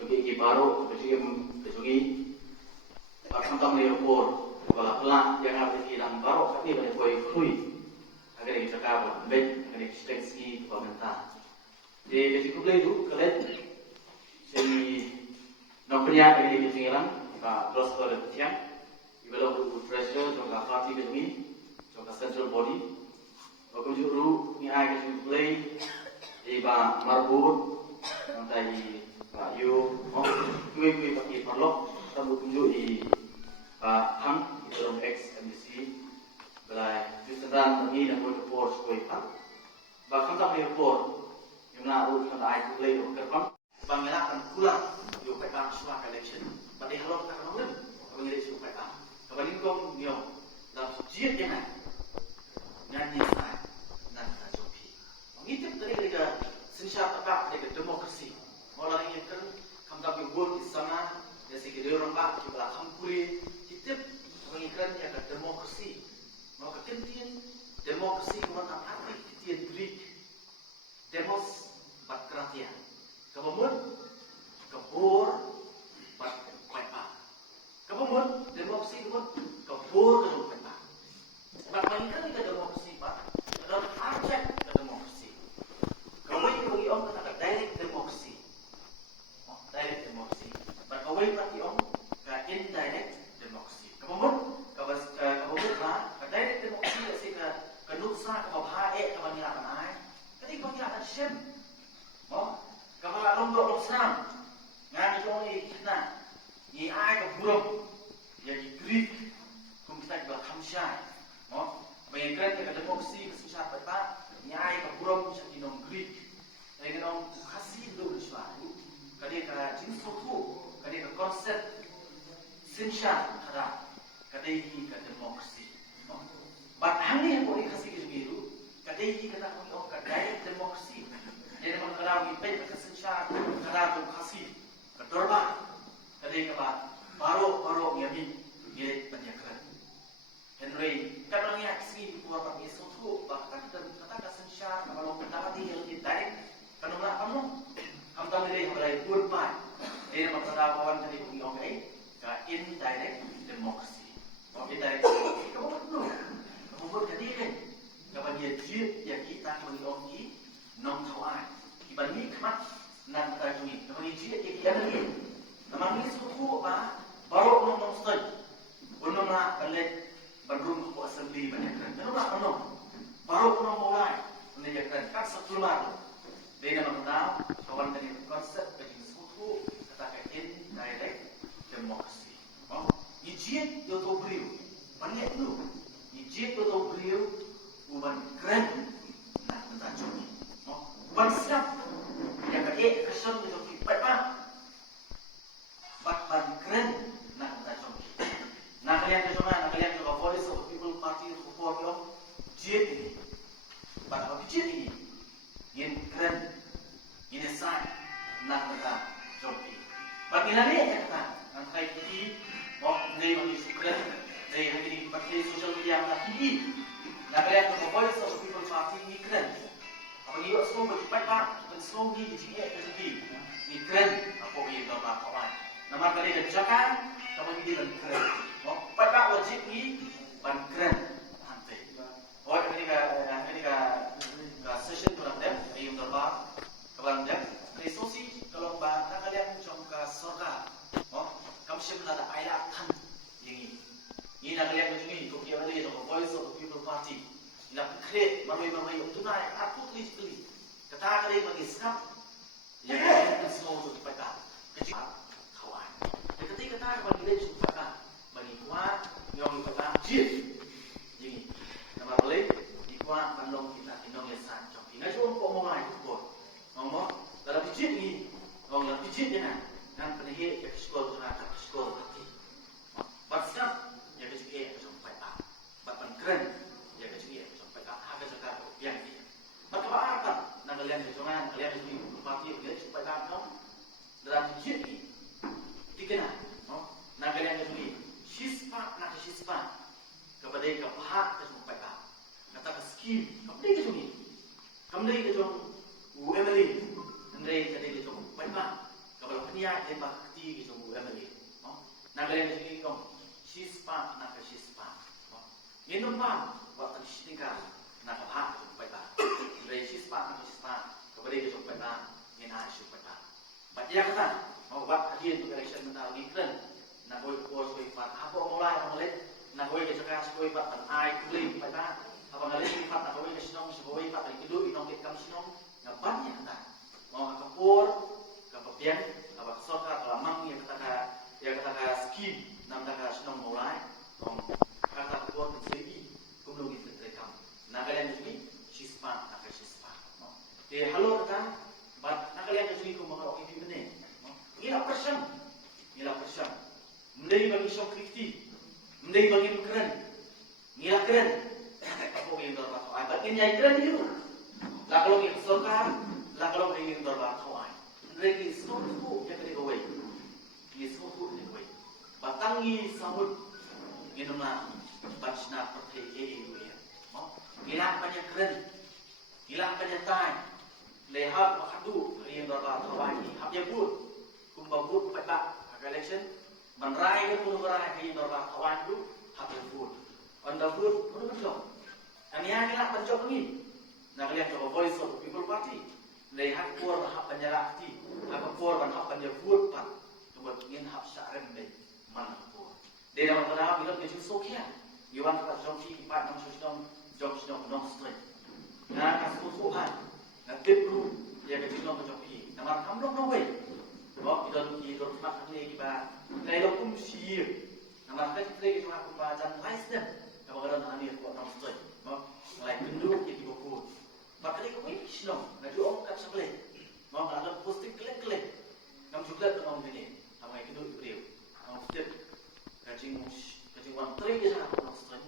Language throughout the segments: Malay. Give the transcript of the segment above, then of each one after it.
Jogi igi baru, jogi Pasang airport, kalau pelan yang ada di dalam baru tapi boleh koi kui agar kita kau baik agar kita stensi pemerintah. Di besi kubli itu kalian sini nampaknya agar kita tinggalan terus pada tiang, ibadah untuk treasure, juga party begini, juga central body. Waktu juru ni agar kita kubli, iba marbut, nanti you, kui pakai parlok, tamu tunjuk di hang itu dalam XMDC belai jutaan bagi dan boleh report sekolah tak bahkan tak boleh report yang nak urut kata air boleh kerpan banglakan pulang yo pekan semua collection pada halok tak kenal kami dari semua pekan kami kau nyo dalam jiat jangan nyanyi saya dan kajopi mengitip dari mereka sensiap tak dari demokrasi malah ini kan kami tak work di sana dari segi orang pak kita kampuri tip mengikat yang ada demokrasi, maka kentian demokrasi kemudian apa kentian Greek demos bat kerajaan, kemudian kebor bat kuipa, kemudian demokrasi kemudian kebor kemudian kuipa, bat mengikat kita demokrasi bat adalah objek demokrasi, kemudian bagi orang kata direct demokrasi, bat kawin berarti orang kata indirect kemudian kadai demokrasi sih ke nusa ke bawah ke banyak mana, jadi banyak ada sem, kalau lombok longsam, ngan itu kita, ni ke burung, ya di Greek, kita juga kamsai, bayangkan ke demokrasi ke susah peta, ni ke burung bisa di nom Greek, jadi nom kasih dulu sesuatu, kadai ke jenis suku, kadai ke konsep, sinshan ada. Kadai ke demokrasi. Batang ni yang boleh kasih biru. Kadai kata orang kadai demokrasi. Jadi mana kalau kita kesensyat, kalau tu kasih kedorba. Kadai ke baru yamin dia penjagaan. Henry kalau ni aksi buat apa sesuatu bahkan kata kesensyat kalau kita di yang direct kalau nak kamu tahu dia mulai berbuat. Dia maksudnya kawan tadi punya orang indirect demokrasi. Indirect demokrasi kamu betul. Kamu buat jadi kan? Kapan dia jiat yang kita mengiungi non kawan. Ibani kemat nan tajui. Kapan dia jiat yang kita lagi. Namang ni suku apa? Baru non stay. Belum nak balik berum ke assembly banyak kan. Belum nak belum. Baru non mulai menjaga kan satu malam. Dia nama tahu kawan tadi konsep bagi suku katakan indirect demokrasi. Ijiat yo to brio, banyak tu. Ijiat yo to brio, uban keren nak mentajuk ni. Uban siap yang kaya kesan yo to pipa. Ban keren nak mentajuk ni. Nak kalian juga Voice of People Party support yo. Ijiat ini, ban apa ijiat ini? Yang keren, ini sah nak mentajuk ni. Bagi lari kata, nanti ini dari bagi sukren, dari hari pakai sosial media kita tinggi. Nak lihat tu Voice of People Party ni keren. Apa ni semua bercepat pak, dan semua ni di sini ada segi. Ni keren, apa yang kita lakukan. Nama kali kerjakan, sama ni dia keren. Pak wajib ni ban keren. Nanti. Oh ketika session kurang deh, yang terbaik kurang deh. Resosi kalau bahkan kalian jangka surga. Kamu siapa ada ayat kan ini nak lihat macam ni, kau kira ada yang Voice of People Party, nak create marwai untuk naik aku tulis, kata kali bagi skap, yang kita semua untuk dipakai, kecil kawan, ketika kata bagi dia dipakai, bagi kuat yang dipakai, jid, ini, nama boleh, dikuat bandung kita Indonesia, contoh, ini cuma ngomong aja tu, ngomong, dalam jid ni, ngomong dalam jid ni kan penihir ke sekolah terhadap sekolah hati. Batsam yang kecil sampai A. Batman keren yang kecil sampai A. Harga sekarang yang dia. Maka apa? Nak kalian kejongan, kalian di parti dia sampai A dong. Dalam hijab ni, dikenal. Nak kalian kecil. Sispa nak sispa kepada kepahak sampai A. Kata skill kepada kecil. Kemudian kecil UMLI, kemudian kecil sampai A. niya ay bakti ki jong Emily. Nagaling na sige kong shispa na ka shispa. Ginong pa, wat ang shinika nakabha jong pata. Ray shispa na ka shispa, kabali jong pata, ginaa jong pata. Batya kata, wat hadian tu election mental ngikren, na boy ko so ipat, hapo mulai ang malit, na boy ka jaka so ipat ang ay kubli pata, apa ngalit ipat na boy ka sinong so boy ipat ay kidu inong kitkam sinong, nga banya kata. Mau kapur, kapapian, apa soka kelamang yang kata skim, nam kata sinong mulai, kata kapur segi, kumulungi terkam. Nah kalian jadi shispa, nak shispa. Jadi halo kata, bat nak kalian jadi kumulungi orang itu benar. Gila persen. Mendai bagi sok kripti, mendai bagi keren, gila keren. Apa yang dorbat kau? Bat ini yang keren itu. Lah kalau kita soka, lah kalau ingin dorbat kau ay. Mereka semua yang kena kau. Ini semua yang kau. Batangi samud, ginamlah bacna pertei itu ya. Gila banyak keren, gila banyak tay. Lehat makadu ingin dorbat kau ay. Habis pun. Kumbabut pada election menrai ke pun berai ke dorba kawan tu hampir pun anda pun betul ani ani lah pencok ni nak lihat coba voice of the people party lihat kur hak penyerakti apa kur ban hak penyebut pan coba ingin hak syarem deh mana kur dia dalam kena bila dia sokia yuan kata jongki ipat nang susong jongki nong straight nah kasus Tuhan nak tepru dia ke jong jongki nama kamlong no way kita hidup makan ni kita, kalau pun siap, nama kita cuma baca license, kalau ada nanti aku nak start, lain penduduk jadi buku, maka dia kau senang, nak jual kat sebelah, kalau posting klik, kamu juga tu orang ini, sama itu beliau, kamu step, kacing wan teri je lah, kamu start,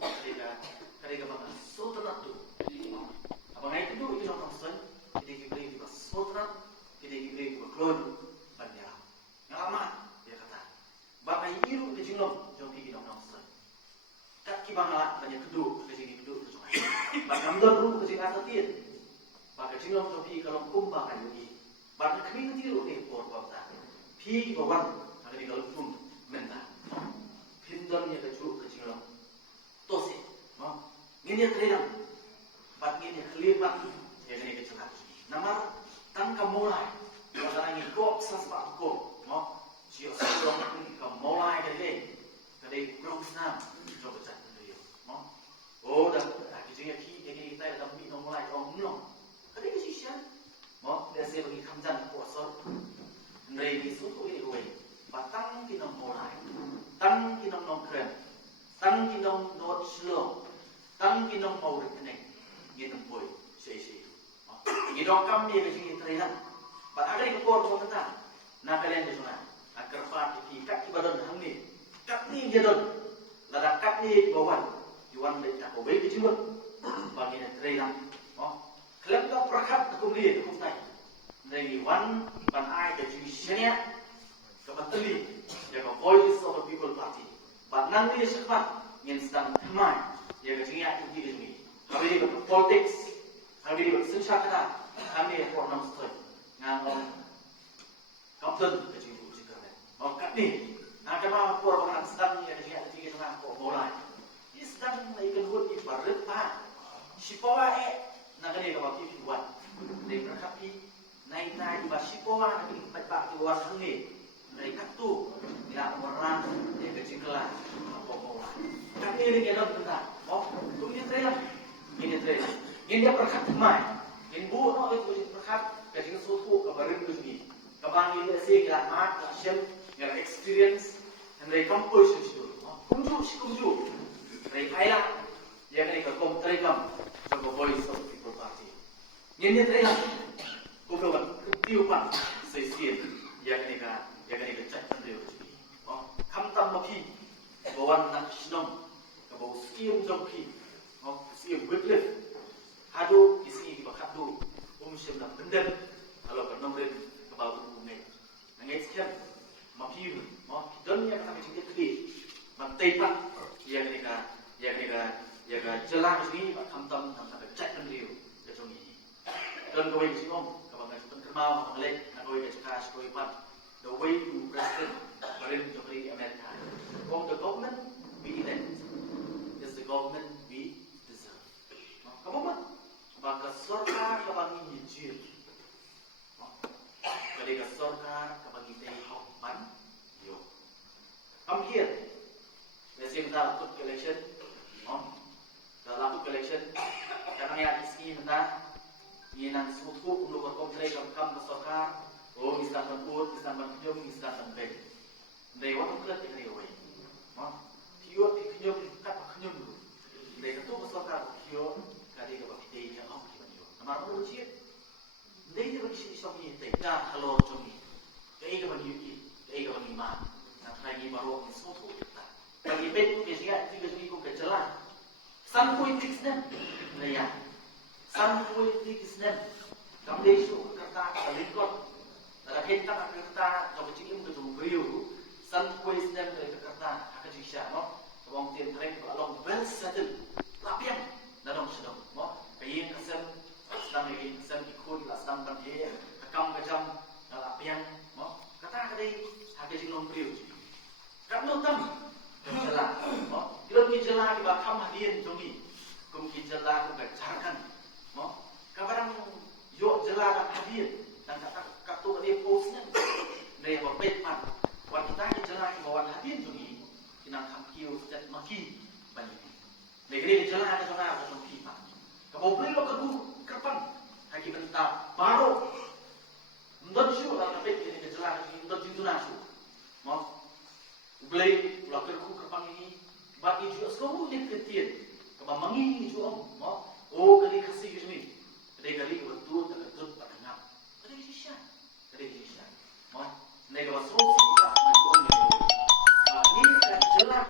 kerja bangga, soterat tu, apa ngai itu orang start, kita beli juga soterat, kita beli juga klon. Lama dia kata, bapak iru ke jinglong, jom pergi dong nongster. Tak kibanglah banyak kedua ke sini kedua ke sungai. Bapak ambil ru ke sini atas tian. Bapak jinglong jom pergi kalau kumbang kayu ni. Bapak kami tiru ni por bapa. Pergi bawan, agar di kalau pun mentah. Pindamnya ke juru ke jinglong. Tosi, ini dia terang. Bapak ini kelipat, dia ni ke celah. Nama tangkap mulai. Kalau ini kok saspa kok. Siapa yang mulai dari belum senang coba cakap dia. Oh dah kita kita dah minum mulai orang minum. Kadang kita siapa? Dia saya bagi kamjan puasa. Dari itu ini gue. Batang kita mulai, tang kita nongkrong, tang kita not slow, tang kita mau rekening, kita boy, saya. Kita kami di sini terlihat. Pada hari itu orang kata, nak kalian di sana. Agar faham kat ibadah hamni, kat ni jadon, lada kat ni bawan, juan mereka kau beri kecil, bagi nak terima, kelab tak perkat aku beri aku tay, dari wan ban ai dari sini, kebetulan jaga voice of the people party, ban nanti sekat, yang sedang ramai, jaga sini itu di sini, kami di politics, kami di sensa kata, kami orang nostri, ngang kapten kecil. Kat ni, nak kena apa orang sedang ni ada tiga orang kau mulai. Ini sedang ikan hut ibarat apa? Sipawa nak kena kau pergi buat. Dari berkapi naik ibarat sipawa nak kena baca luar sini. Dari katu, nak orang dia kecingkelan apa mulai. Kat ni dia dalam benda. Tu ini trailer. Ini dia berkat mai. Ini bu nak itu berkat kecing suku kabarin tu ni. Kabang ini sih kita mat, kita yang experience dan dari composition itu, kumju, dari kaya, yang ini kerkom terekam sebagai voice of people party. Yang ini terekam, kumpulan ketiupan sesian, yang ini kecak sendiri. Kamtam mapi, bawan nak sinong, kabau skium jompi, skium witlif, hadu isi bakadu, umsim nak benden, kalau bernomrin kabau umumnya, nangai sekian. Mafiru, dunia kami cinta kiri, mentepak, yang jelas ni, kamtam cek sendiri, kecungi. Dan kau yang singom, kau bangun sepen kermau, melek, kau yang cekah, kau ipat, the way to President Republic America. From the government we elect is the government we deserve. Kamu kan? Maka सरकार kabagi nyicil. Ketika सरकार kabagi teh ban yo. Come here. Biasanya kita lakukan election. Kita lakukan election. Karena ya iski kita Inan suku untuk berkomplai kam besokar, oh misal berput, misal berpenyum, misal berpen. Mereka waktu kelat ikhri away. Tiup ikhnyum kat ikhnyum dulu. Mereka tu besokar tiup kali ke bagi dia yang awak kiban yo. Namar perlu cip. Mereka bagi sih sopi teh. Dah kalau cumi. Kaya ke bagi yuki, kaya ke bagi ma. Nak lagi baru ni suku kita. Bagi bet biasanya tiga seminggu kejelah. Sampai fix dah. Mereka. Some politics nem, kamde su kerta kalingkot, dalam hentak kerta jauh cium ke jauh beriu, some politics nem dari kerta hak jisya, no, wong tiap tren kalau well settled, lapian, dalam sedang, no, kayin kesem, sedang kayin kesem ikut, sedang berjaya, kekam kejam, lapian, no, kata kadai hak jilong beriu, kamu tam, jelas, no, kalau kita jelas kita kam hadirin jongi, kumki jelas kita carakan. Kabarang yo jelas hadir dan kata dia postnya dia berbet pan wanita yang jelas bawa hadir jungi kita kamkiu dan maki banyak negeri jelas ada sana ada pipa kau beli lo kebu kapan haki bentar baru ndot syu lah tapi ini jelas ndot itu nasu mau beli lo kebu kapan ini bagi juga semua ni ketian kau mangi juga mau oh kali kasih kismi, kali betul tak betul tak dengar, kali sisya,